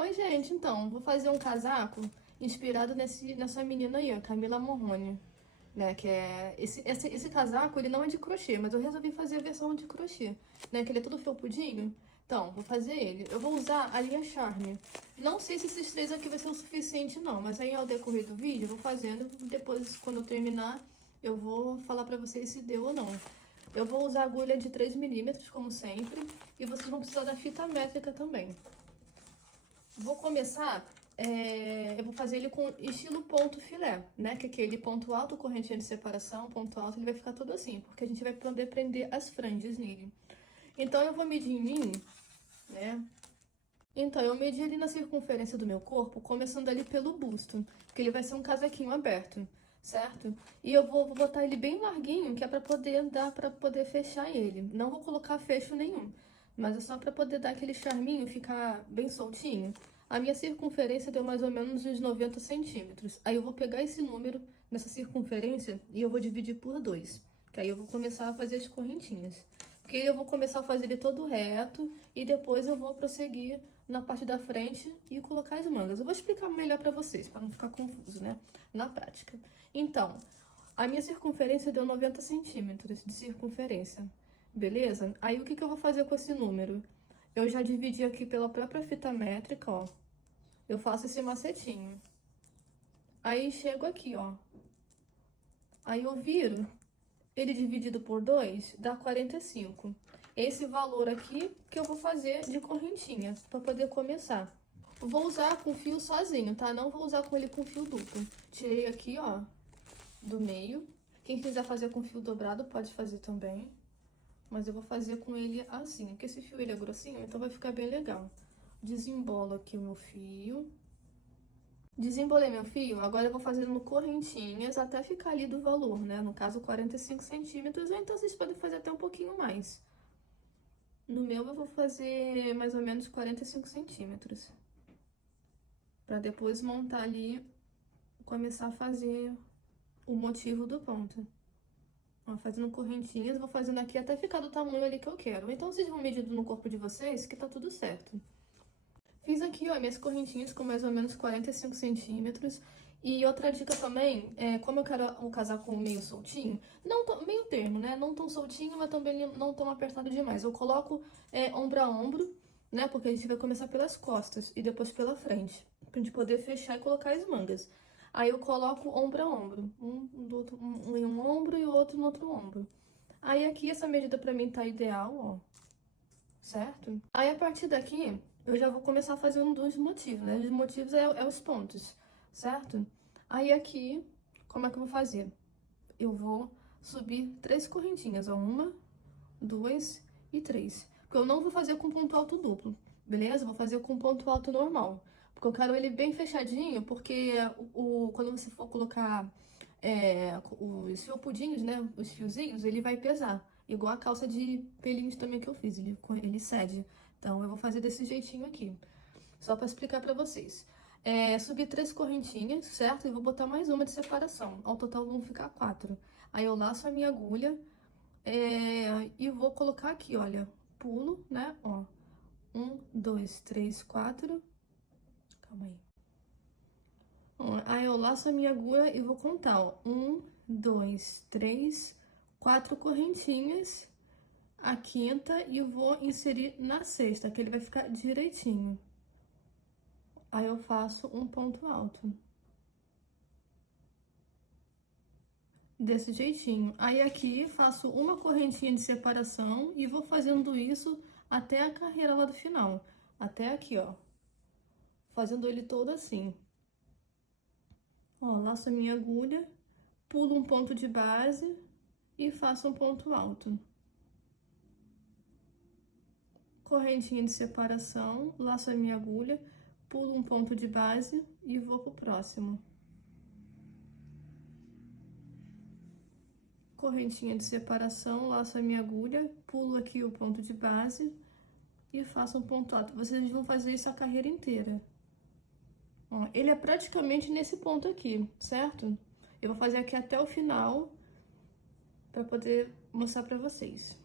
Oi, gente, então, vou fazer um casaco inspirado nessa menina aí, ó, Camila Morrone, né, que é... Esse casaco, ele não é de crochê, mas eu resolvi fazer a versão de crochê, né, que ele é todo felpudinho. Então, vou fazer ele. Eu vou usar a linha Charme. Não sei se esses três aqui vai ser o suficiente, não, mas aí ao decorrer do vídeo eu vou fazendo, depois, quando eu terminar, eu vou falar pra vocês se deu ou não. Eu vou usar agulha de 3 milímetros, como sempre, e vocês vão precisar da fita métrica também. Vou começar, eu vou fazer ele com estilo ponto filé, né? Que é aquele ponto alto, correntinha de separação, ponto alto, ele vai ficar todo assim, porque a gente vai poder prender as franjas nele. Então, eu vou medir em mim, né? Então, eu medi ali na circunferência do meu corpo, começando ali pelo busto, que ele vai ser um casaquinho aberto, certo? E eu vou botar ele bem larguinho, que é pra poder dar, pra poder fechar ele. Não vou colocar fecho nenhum, mas é só pra poder dar aquele charminho, ficar bem soltinho. A minha circunferência deu mais ou menos uns 90 centímetros. Aí eu vou pegar esse número nessa circunferência e eu vou dividir por 2, que aí eu vou começar a fazer as correntinhas. Porque eu vou começar a fazer ele todo reto e depois eu vou prosseguir na parte da frente e colocar as mangas. Eu vou explicar melhor pra vocês, pra não ficar confuso, né? Na prática. Então, a minha circunferência deu 90 centímetros de circunferência, beleza? Aí, o que que eu vou fazer com esse número? Eu já dividi aqui pela própria fita métrica, ó. Eu faço esse macetinho. Aí, chego aqui, ó. Aí, eu viro. Ele dividido por 2 dá 45. Esse valor aqui que eu vou fazer de correntinha, para poder começar. Vou usar com fio sozinho, tá? Não vou usar com ele com fio duplo. Tirei aqui, ó, do meio. Quem quiser fazer com fio dobrado pode fazer também. Mas eu vou fazer com ele assim, porque esse fio ele é grossinho, então vai ficar bem legal. Desembolo aqui o meu fio. Desembolei meu fio, agora eu vou fazendo correntinhas até ficar ali do valor, né? No caso, 45 centímetros, ou então vocês podem fazer até um pouquinho mais. No meu, eu vou fazer mais ou menos 45 centímetros. Pra depois montar ali, começar a fazer o motivo do ponto. Ó, fazendo correntinhas, vou fazendo aqui até ficar do tamanho ali que eu quero. Então, vocês vão medindo no corpo de vocês que tá tudo certo. Fiz aqui, ó, minhas correntinhas com mais ou menos 45 centímetros. E outra dica também, como eu quero o casaco meio soltinho, não tão, meio termo, né? Não tão soltinho, mas também não tão apertado demais. Eu coloco ombro a ombro, né? Porque a gente vai começar pelas costas e depois pela frente. Pra gente poder fechar e colocar as mangas. Aí eu coloco ombro a ombro. Um em um ombro e o outro no outro ombro. Aí aqui essa medida pra mim tá ideal, ó. Certo? Aí a partir daqui, eu já vou começar fazendo dos motivos, né? Os motivos é os pontos, certo? Aí aqui, como é que eu vou fazer? Eu vou subir 3 correntinhas, ó. 1, 2 e 3. Porque eu não vou fazer com ponto alto duplo, beleza? Vou fazer com ponto alto normal. Porque eu quero ele bem fechadinho, porque quando você for colocar os felpudinhos, né? Os fiozinhos, ele vai pesar. Igual a calça de pelinhos também que eu fiz, ele cede. Então, eu vou fazer desse jeitinho aqui. Só pra explicar pra vocês. Subir 3 correntinhas, certo? E vou botar mais uma de separação. Ao total vão ficar 4. Aí eu laço a minha agulha e vou colocar aqui, olha. Pulo, né? Ó. 1, 2, 3, 4. Calma aí. Ó, aí eu laço a minha agulha e vou contar, ó. 1, 2, 3, 4 correntinhas. A quinta e eu vou inserir na sexta, que ele vai ficar direitinho. Aí eu faço um ponto alto. Desse jeitinho. Aí aqui faço uma correntinha de separação e vou fazendo isso até a carreira lá do final. Até aqui, ó. Fazendo ele todo assim. Ó, laço a minha agulha, pulo um ponto de base e faço um ponto alto. Correntinha de separação, laço a minha agulha, pulo um ponto de base e vou pro próximo. Correntinha de separação, laço a minha agulha, pulo aqui o ponto de base e faço um ponto alto. Vocês vão fazer isso a carreira inteira. Ó, ele é praticamente nesse ponto aqui, certo? Eu vou fazer aqui até o final para poder mostrar para vocês.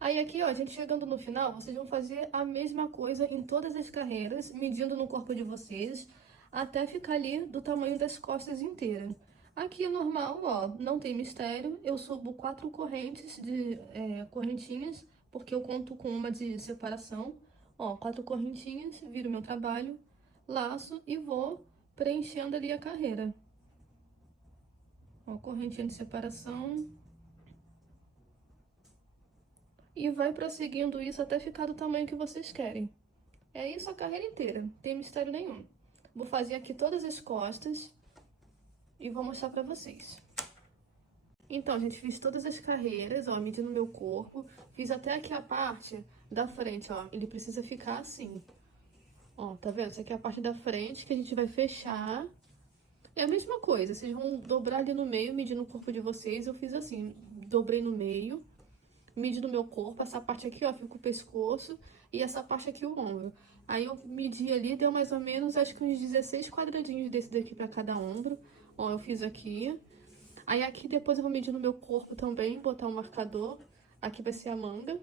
Aí aqui, ó, a gente chegando no final, vocês vão fazer a mesma coisa em todas as carreiras, medindo no corpo de vocês, até ficar ali do tamanho das costas inteiras. Aqui é normal, ó, não tem mistério, eu subo 4 correntes correntinhas, porque eu conto com uma de separação. Ó, 4 correntinhas, viro meu trabalho, laço e vou preenchendo ali a carreira. Ó, correntinha de separação. E vai prosseguindo isso até ficar do tamanho que vocês querem. É isso a carreira inteira, não tem mistério nenhum. Vou fazer aqui todas as costas e vou mostrar pra vocês. Então, gente, fiz todas as carreiras, ó, medindo meu corpo. Fiz até aqui a parte da frente, ó. Ele precisa ficar assim. Ó, tá vendo? Essa aqui é a parte da frente que a gente vai fechar. É a mesma coisa, vocês vão dobrar ali no meio, medindo o corpo de vocês. Eu fiz assim, dobrei no meio, medi no meu corpo. Essa parte aqui, ó, fica o pescoço e essa parte aqui o ombro. Aí eu medi ali, deu mais ou menos, acho que uns 16 quadradinhos desse daqui pra cada ombro. Ó, eu fiz aqui. Aí aqui depois eu vou medir no meu corpo também, botar um marcador. Aqui vai ser a manga.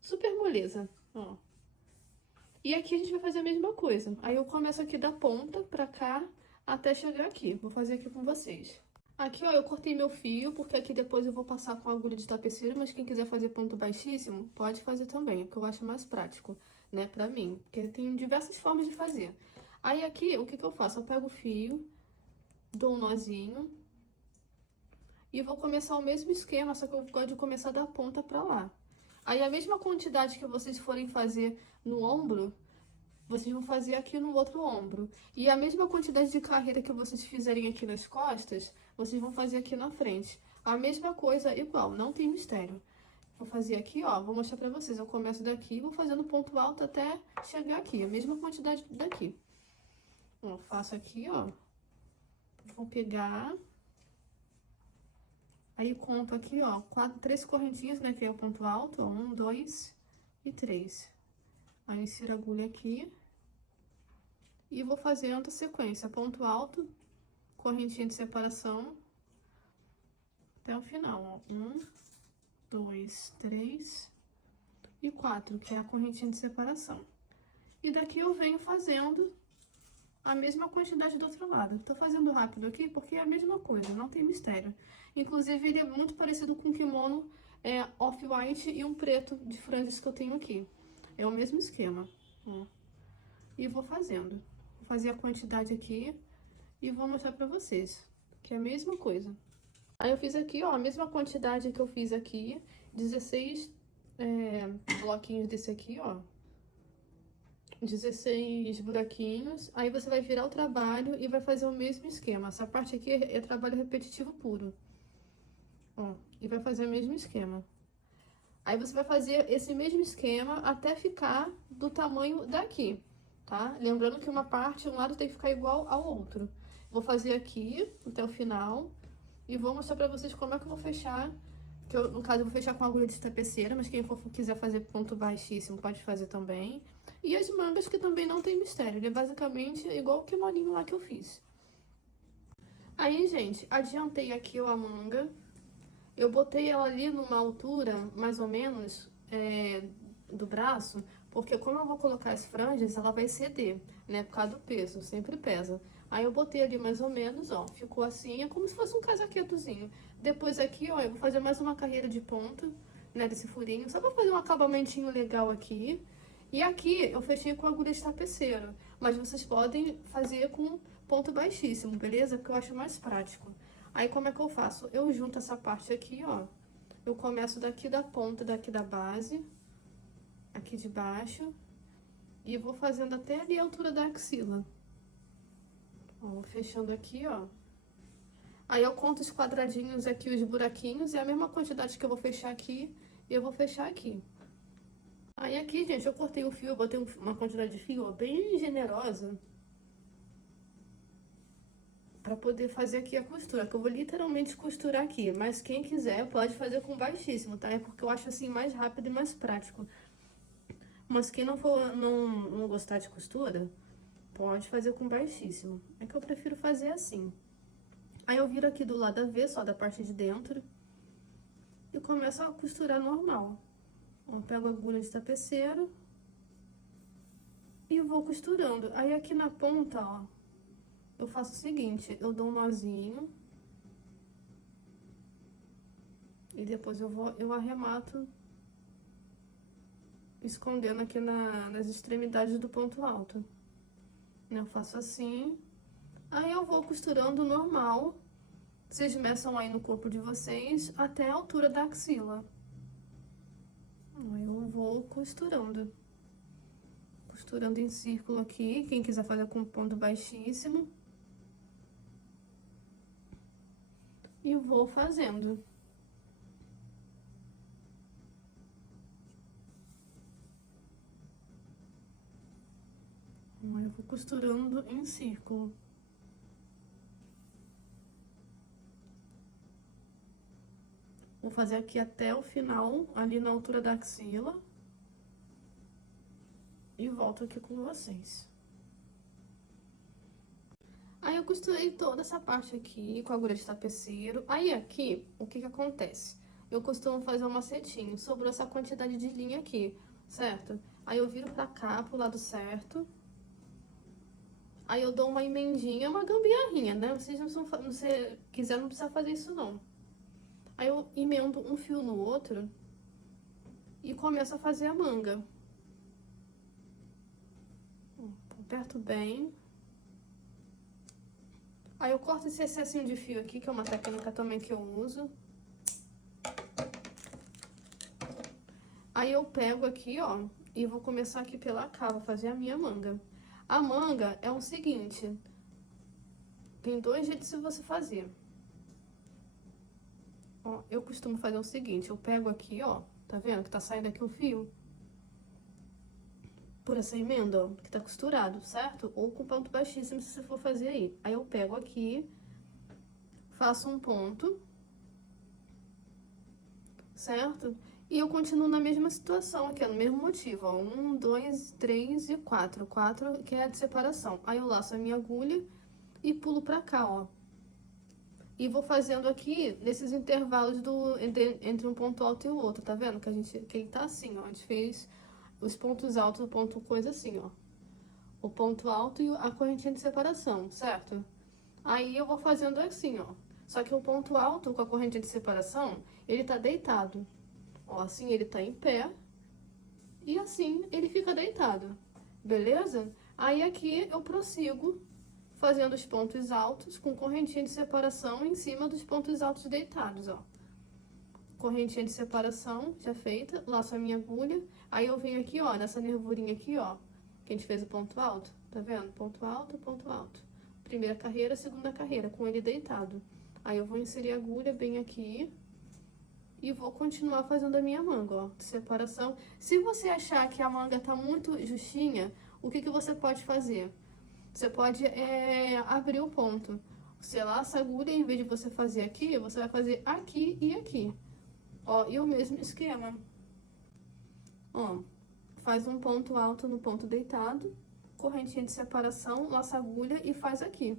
Super moleza, ó. E aqui a gente vai fazer a mesma coisa. Aí eu começo aqui da ponta pra cá até chegar aqui. Vou fazer aqui com vocês. Aqui, ó, eu cortei meu fio, porque aqui depois eu vou passar com agulha de tapeceira, mas quem quiser fazer ponto baixíssimo, pode fazer também, porque eu acho mais prático, né, pra mim. Porque tem diversas formas de fazer. Aí aqui, o que que eu faço? Eu pego o fio, dou um nozinho e vou começar o mesmo esquema, só que eu gosto de começar da ponta pra lá. Aí a mesma quantidade que vocês forem fazer no ombro, vocês vão fazer aqui no outro ombro. E a mesma quantidade de carreira que vocês fizerem aqui nas costas, vocês vão fazer aqui na frente. A mesma coisa, igual, não tem mistério. Vou fazer aqui, ó, vou mostrar pra vocês. Eu começo daqui, vou fazendo ponto alto até chegar aqui, a mesma quantidade daqui. Ó, faço aqui, ó. Vou pegar... Aí conto aqui, ó, 3 correntinhas, né, que é o ponto alto, ó, 1, 2 e 3. Aí insiro a agulha aqui e vou fazendo a sequência, ponto alto, correntinha de separação, até o final, ó, 1, 2, 3 e 4, que é a correntinha de separação. E daqui eu venho fazendo a mesma quantidade do outro lado. Tô fazendo rápido aqui porque é a mesma coisa, não tem mistério. Inclusive, ele é muito parecido com o kimono off-white e um preto de franjas que eu tenho aqui. É o mesmo esquema, ó. E vou fazendo. Vou fazer a quantidade aqui e vou mostrar pra vocês, que é a mesma coisa. Aí eu fiz aqui, ó, a mesma quantidade que eu fiz aqui, 16 bloquinhos desse aqui, ó. 16 buraquinhos, aí você vai virar o trabalho e vai fazer o mesmo esquema. Essa parte aqui é trabalho repetitivo puro. Ó, e vai fazer o mesmo esquema. Aí você vai fazer esse mesmo esquema até ficar do tamanho daqui, tá? Lembrando que uma parte, um lado tem que ficar igual ao outro. Vou fazer aqui até o final e vou mostrar pra vocês como é que eu vou fechar. Que eu, no caso, eu vou fechar com agulha de tapeceira, mas quem quiser fazer ponto baixíssimo pode fazer também. E as mangas, que também não tem mistério, ele é basicamente igual o kimoninho lá que eu fiz. Aí, gente, adiantei aqui ó, a manga. Eu botei ela ali numa altura, mais ou menos, do braço, porque como eu vou colocar as franjas, ela vai ceder, né, por causa do peso, sempre pesa. Aí eu botei ali mais ou menos, ó, ficou assim, é como se fosse um casaquetozinho. Depois aqui, ó, eu vou fazer mais uma carreira de ponta, né, desse furinho, só pra fazer um acabamentinho legal aqui. E aqui eu fechei com agulha de tapeceiro, mas vocês podem fazer com ponto baixíssimo, beleza? Porque eu acho mais prático. Aí como é que eu faço? Eu junto essa parte aqui, ó. Eu começo daqui da ponta, daqui da base, aqui de baixo, e vou fazendo até ali a altura da axila. Ó, vou fechando aqui, ó. Aí eu conto os quadradinhos aqui, os buraquinhos, e a mesma quantidade que eu vou fechar aqui, eu vou fechar aqui. Aí aqui, gente, eu cortei o fio, eu botei uma quantidade de fio ó, bem generosa, pra poder fazer aqui a costura, que eu vou literalmente costurar aqui. Mas quem quiser pode fazer com baixíssimo, tá? É porque eu acho assim mais rápido e mais prático. Mas quem não gostar de costura, pode fazer com baixíssimo. É que eu prefiro fazer assim. Aí eu viro aqui do lado avesso, ó, da parte de dentro, e começo a costurar normal. Ó, pego a agulha de tapeceiro e vou costurando. Aí aqui na ponta, ó, eu faço o seguinte, eu dou um nozinho e depois eu arremato escondendo aqui nas extremidades do ponto alto. Eu faço assim, aí eu vou costurando normal. Vocês meçam aí no corpo de vocês até a altura da axila. Aí eu vou costurando. Costurando em círculo aqui, quem quiser fazer com ponto baixíssimo. E vou fazendo. Aí eu vou costurando em círculo. Vou fazer aqui até o final, ali na altura da axila. E volto aqui com vocês. Aí eu costurei toda essa parte aqui com a agulha de tapeceiro. Aí aqui, o que que acontece? Eu costumo fazer um macetinho, sobrou essa quantidade de linha aqui, certo? Aí eu viro pra cá, pro lado certo. Aí eu dou uma emendinha, uma gambiarrinha, né? Vocês não precisam, se você quiser, não precisa fazer isso não. Aí eu emendo um fio no outro e começo a fazer a manga. Aperto bem. Aí eu corto esse excessinho de fio aqui, que é uma técnica também que eu uso. Aí eu pego aqui, ó, e vou começar aqui pela cá, vou fazer a minha manga. A manga é o seguinte, tem dois jeitos de você fazer. Ó, eu costumo fazer o seguinte, eu pego aqui, ó, tá vendo que tá saindo aqui o fio? Por essa emenda, ó, que tá costurado, certo? Ou com ponto baixíssimo, se você for fazer aí. Aí eu pego aqui, faço um ponto, certo? E eu continuo na mesma situação aqui, ó, no mesmo motivo, ó. 1, 2, 3 e 4. 4 que é a de separação. Aí eu laço a minha agulha e pulo pra cá, ó. E vou fazendo aqui, nesses intervalos entre um ponto alto e o outro, tá vendo? Que ele tá assim, ó. A gente fez os pontos altos, o ponto coisa assim, ó. O ponto alto e a correntinha de separação, certo? Aí eu vou fazendo assim, ó. Só que o ponto alto com a correntinha de separação, ele tá deitado. Ó, assim ele tá em pé e assim ele fica deitado, beleza? Aí aqui eu prossigo fazendo os pontos altos com correntinha de separação em cima dos pontos altos deitados, ó. Correntinha de separação já feita, laço a minha agulha, aí eu venho aqui, ó, nessa nervurinha aqui, ó, que a gente fez o ponto alto, tá vendo? Ponto alto, ponto alto. Primeira carreira, segunda carreira, com ele deitado. Aí eu vou inserir a agulha bem aqui e vou continuar fazendo a minha manga, ó, de separação. Se você achar que a manga tá muito justinha, o que que você pode fazer? Você pode abrir o ponto. Você laça a agulha, em vez de você fazer aqui, você vai fazer aqui e aqui. Ó, e o mesmo esquema. Ó, faz um ponto alto no ponto deitado, correntinha de separação, laça a agulha e faz aqui.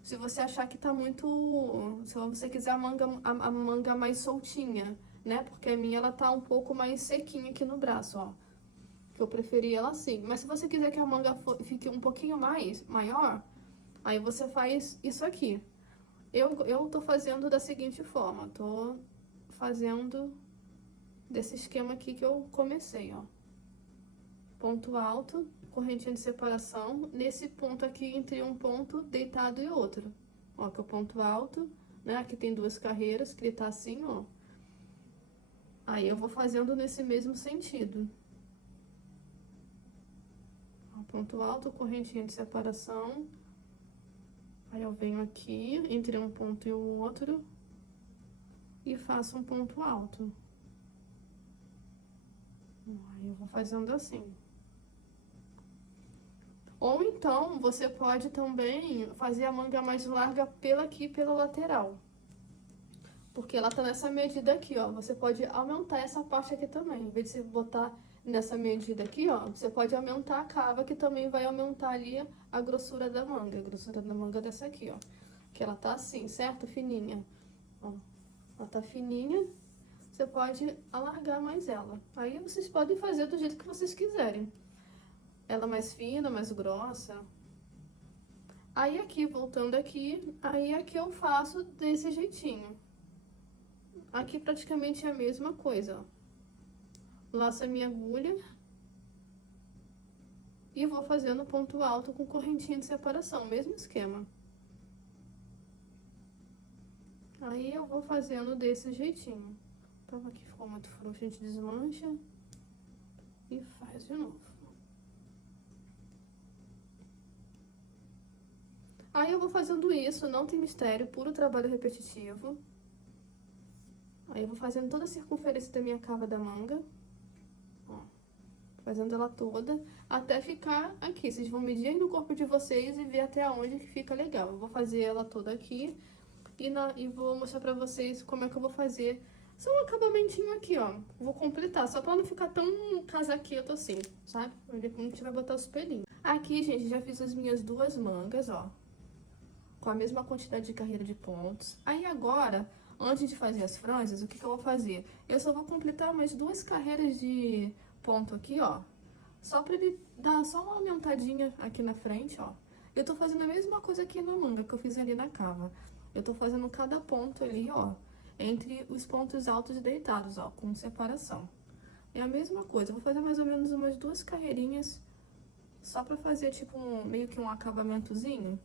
Se você achar que tá muito... Se você quiser a manga mais soltinha, né? Porque a minha, ela tá um pouco mais sequinha aqui no braço, ó. Que eu preferi ela assim. Mas se você quiser que a manga fique um pouquinho maior, aí você faz isso aqui. Eu tô fazendo da seguinte forma. Tô fazendo desse esquema aqui que eu comecei, ó. Ponto alto, correntinha de separação, nesse ponto aqui entre um ponto deitado e outro. Ó, que é o ponto alto, né? Aqui tem duas carreiras, que ele tá assim, ó. Aí eu vou fazendo nesse mesmo sentido. Ó, ponto alto, correntinha de separação. Aí eu venho aqui, entre um ponto e o outro, e faço um ponto alto. Aí eu vou fazendo assim. Ou então, você pode também fazer a manga mais larga pela lateral. Porque ela tá nessa medida aqui, ó. Você pode aumentar essa parte aqui também. Em vez de você botar nessa medida aqui, ó, você pode aumentar a cava, que também vai aumentar ali a grossura da manga. A grossura da manga dessa aqui, ó. Que ela tá assim, certo? Fininha. Ó, ela tá fininha. você pode alargar mais ela. Aí vocês podem fazer do jeito que vocês quiserem. Ela mais fina, mais grossa. Aí aqui, voltando aqui, aí aqui eu faço desse jeitinho. Aqui praticamente é a mesma coisa, ó. Laço a minha agulha e vou fazendo ponto alto com correntinha de separação, mesmo esquema. Aí eu vou fazendo desse jeitinho. Então aqui ficou muito frouxo, a gente desmancha e faz de novo. Aí eu vou fazendo isso, não tem mistério, puro trabalho repetitivo. Aí eu vou fazendo toda a circunferência da minha cava da manga. Ó, fazendo ela toda, até ficar aqui. Vocês vão medir aí no corpo de vocês e ver até onde que fica legal. Eu vou fazer ela toda aqui e vou mostrar pra vocês como é que eu vou fazer. Só um acabamentinho aqui, ó. Vou completar, só pra não ficar tão casaqueto assim, sabe? Depois a gente vai botar os pelinhos. Aqui, gente, já fiz as minhas duas mangas, ó. Com a mesma quantidade de carreira de pontos. Aí agora, antes de fazer as franjas, o que que eu vou fazer? Eu só vou completar umas duas carreiras de ponto aqui, ó. Só pra ele dar só uma aumentadinha aqui na frente, ó. Eu tô fazendo a mesma coisa aqui na manga que eu fiz ali na cava. Eu tô fazendo cada ponto ali, ó, entre os pontos altos e deitados, ó, com separação. É a mesma coisa, eu vou fazer mais ou menos umas duas carreirinhas, só pra fazer, tipo, meio que um acabamentozinho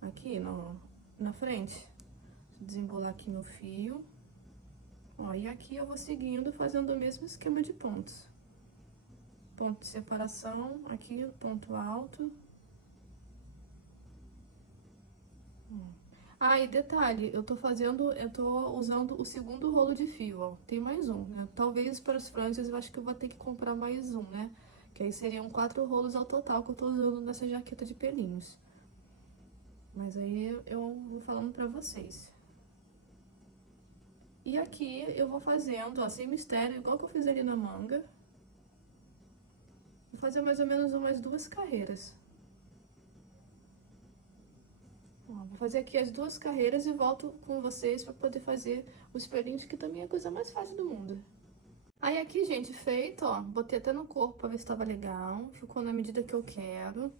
aqui na frente. Desembolar aqui no fio. Ó, e aqui eu vou seguindo, fazendo o mesmo esquema de pontos. Ponto de separação, aqui, ponto alto. Ah, e detalhe, eu tô usando o segundo rolo de fio, ó. Tem mais um, né? Talvez para as franjas eu acho que eu vou ter que comprar mais um, né? Que aí seriam 4 rolos ao total que eu tô usando nessa jaqueta de pelinhos. Mas aí eu vou falando pra vocês. E aqui eu vou fazendo, ó, sem mistério, igual que eu fiz ali na manga. Vou fazer mais ou menos umas duas carreiras. Ó, vou fazer aqui as duas carreiras e volto com vocês pra poder fazer os pelinhos, que também é a coisa mais fácil do mundo. Aí aqui, gente, feito, ó, botei até no corpo pra ver se tava legal. Ficou na medida que eu quero.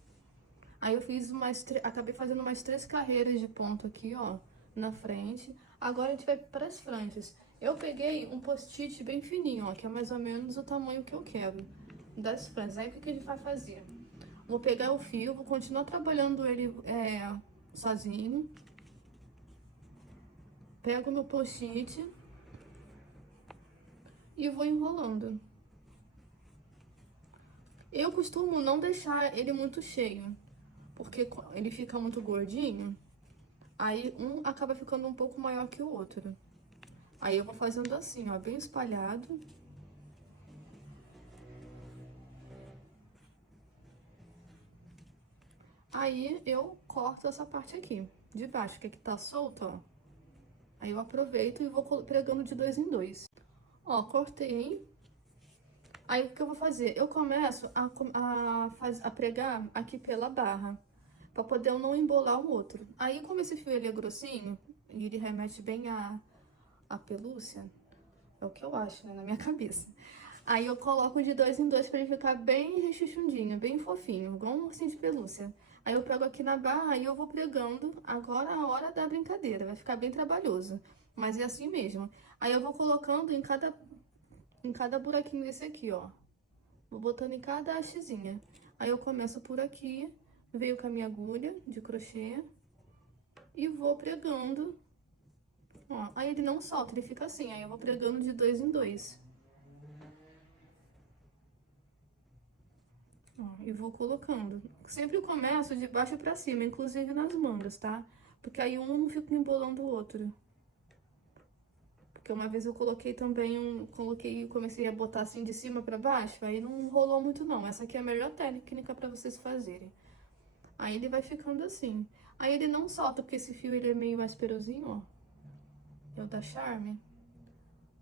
Aí eu fiz acabei fazendo mais 3 carreiras de ponto aqui, ó, na frente. Agora a gente vai para as franjas. Eu peguei um post-it bem fininho, ó, que é mais ou menos o tamanho que eu quero das franjas. Aí o que a gente vai fazer? Vou pegar o fio, vou continuar trabalhando ele sozinho. Pego meu post-it e vou enrolando. Eu costumo não deixar ele muito cheio, porque ele fica muito gordinho. Aí um acaba ficando um pouco maior que o outro. Aí eu vou fazendo assim, ó, bem espalhado. Aí eu corto essa parte aqui, de baixo, que aqui tá solta, ó. Aí eu aproveito e vou pregando de 2 em 2. Ó, cortei. Aí o que eu vou fazer? Eu começo a pregar aqui pela barra, pra poder eu não embolar o outro. Aí como esse fio ele é grossinho, e ele remete bem à pelúcia, é o que eu acho, né, na minha cabeça. Aí eu coloco de 2 em 2 pra ele ficar bem rechuchundinho, bem fofinho, igual um ursinho de pelúcia. Aí eu pego aqui na barra e eu vou pregando. Agora é a hora da brincadeira, vai ficar bem trabalhoso, mas é assim mesmo. Aí eu vou colocando em cada buraquinho desse aqui, ó. Vou botando em cada hastezinha. Aí eu começo por aqui, venho com a minha agulha de crochê e vou pregando. Ó, aí ele não solta, ele fica assim. Aí eu vou pregando de 2 em 2. Ó, e vou colocando. Sempre começo de baixo pra cima, inclusive nas mangas, tá? Porque aí um não fica embolando o outro. Porque uma vez eu coloquei também comecei a botar assim de cima pra baixo, aí não rolou muito não. Essa aqui é a melhor técnica pra vocês fazerem. Aí ele vai ficando assim. Aí ele não solta, porque esse fio ele é meio asperosinho, ó. É o da Charme.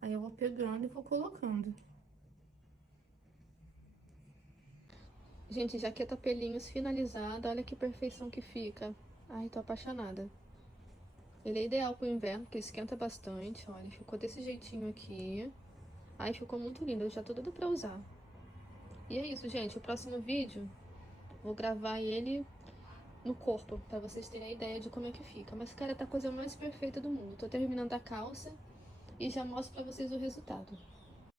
Aí eu vou pegando e vou colocando. Gente, jaqueta pelinhos finalizada. Olha que perfeição que fica. Ai, tô apaixonada. Ele é ideal pro inverno, porque esquenta bastante. Olha, ficou desse jeitinho aqui. Ai, ficou muito lindo, eu já tô doida pra usar. E é isso, gente. O próximo vídeo, vou gravar ele no corpo, pra vocês terem a ideia de como é que fica. Mas, cara, tá a coisa mais perfeita do mundo. Tô terminando a calça e já mostro pra vocês o resultado.